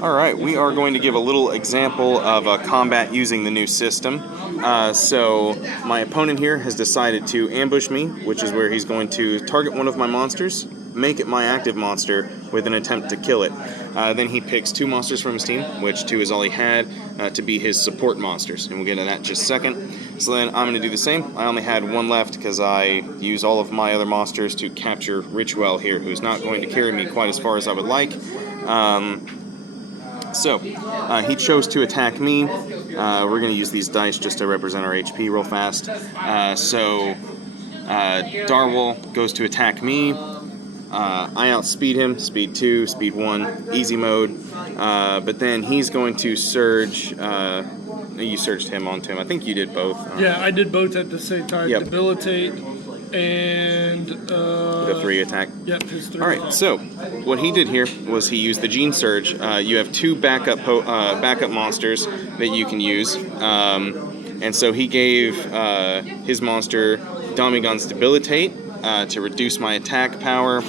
Alright, we are going to give a little example of combat using the new system. So my opponent here has decided to ambush me, which is where he's going to target one of my monsters, make it my active monster with an attempt to kill it. Then he picks 2 monsters from his team, which 2 is all he had, to be his support monsters, and we'll get into that in just a second. So then I'm going to do the same. I only had 1 left because I use all of my other monsters to capture Richwell here, who's not going to carry me quite as far as I would like. So he chose to attack me. We're going to use these dice just to represent our HP real fast. Darwol goes to attack me. I outspeed him, speed 2, speed 1, easy mode. But then he's going to surge. You surged him onto him. I think you did both. Yeah, I did both at the same time. Yep. Debilitate and the 3 attack. Yep, his 3. All right. So what he did here was he used the Gene Surge. You have 2 backup monsters that you can use, and so he gave his monster Domigon's Debilitate to reduce my attack power,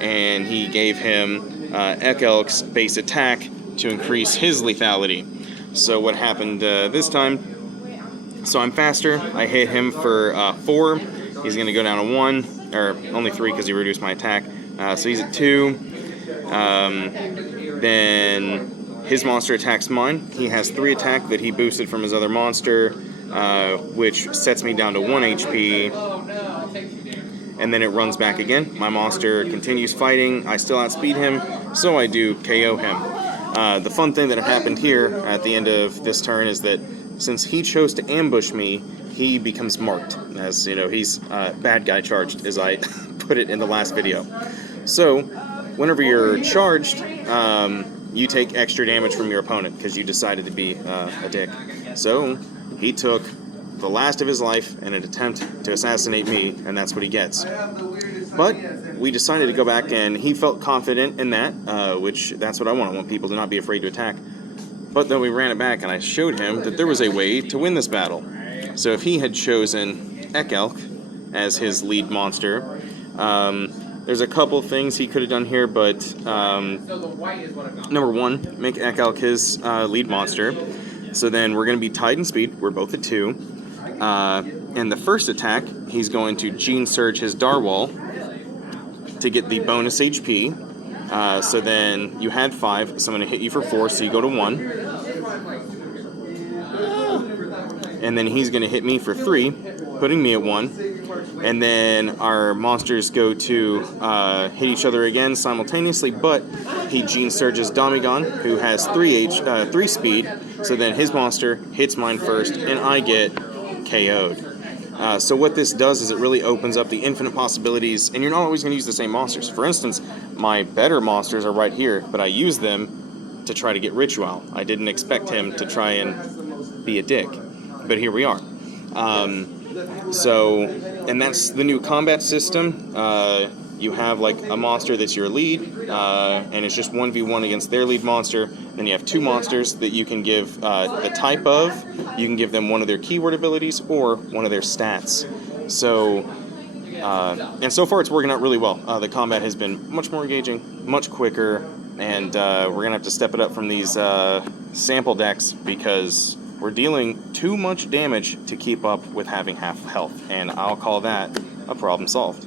and he gave him Ek-Elk's base attack to increase his lethality. So what happened this time? So I'm faster. I hit him for 4. He's going to go down to 1, or only 3 because he reduced my attack. So he's at 2. Then his monster attacks mine. He has 3 attack that he boosted from his other monster, which sets me down to 1 HP. And then it runs back again. My monster continues fighting. I still outspeed him, so I do KO him. The fun thing that happened here at the end of this turn is that since he chose to ambush me, he becomes marked. As you know, he's bad guy charged, as I put it in the last video. So, whenever you're charged, you take extra damage from your opponent because you decided to be a dick. So, he took the last of his life in an attempt to assassinate me, and that's what he gets. But we decided to go back, and he felt confident in that, which that's what I want. I want people to not be afraid to attack. But then we ran it back, and I showed him that there was a way to win this battle. So if he had chosen Ek-Elk as his lead monster, there's a couple things he could have done here, but number 1, make Ek-Elk his lead monster. So then we're going to be tied in speed. We're both at 2. And the first attack, he's going to Gene Surge his Darwol to get the bonus HP. So then you had 5, so I'm going to hit you for 4, so you go to 1. And then he's going to hit me for 3, putting me at 1. And then our monsters go to hit each other again simultaneously, but he Gene Surges Domigon, who has 3 speed. So then his monster hits mine first, and I get KO'd. So what this does is it really opens up the infinite possibilities, and you're not always going to use the same monsters. For instance, my better monsters are right here, but I use them to try to get Richwell. I didn't expect him to try and be a dick, but here we are. And that's the new combat system. You have like a monster that's your lead, and it's just 1v1 against their lead monster. Then you have 2 monsters that you can give the type of. You can give them one of their keyword abilities or one of their stats. So, and so far it's working out really well. The combat has been much more engaging, much quicker, and we're going to have to step it up from these sample decks because we're dealing too much damage to keep up with having half health, and I'll call that a problem solved.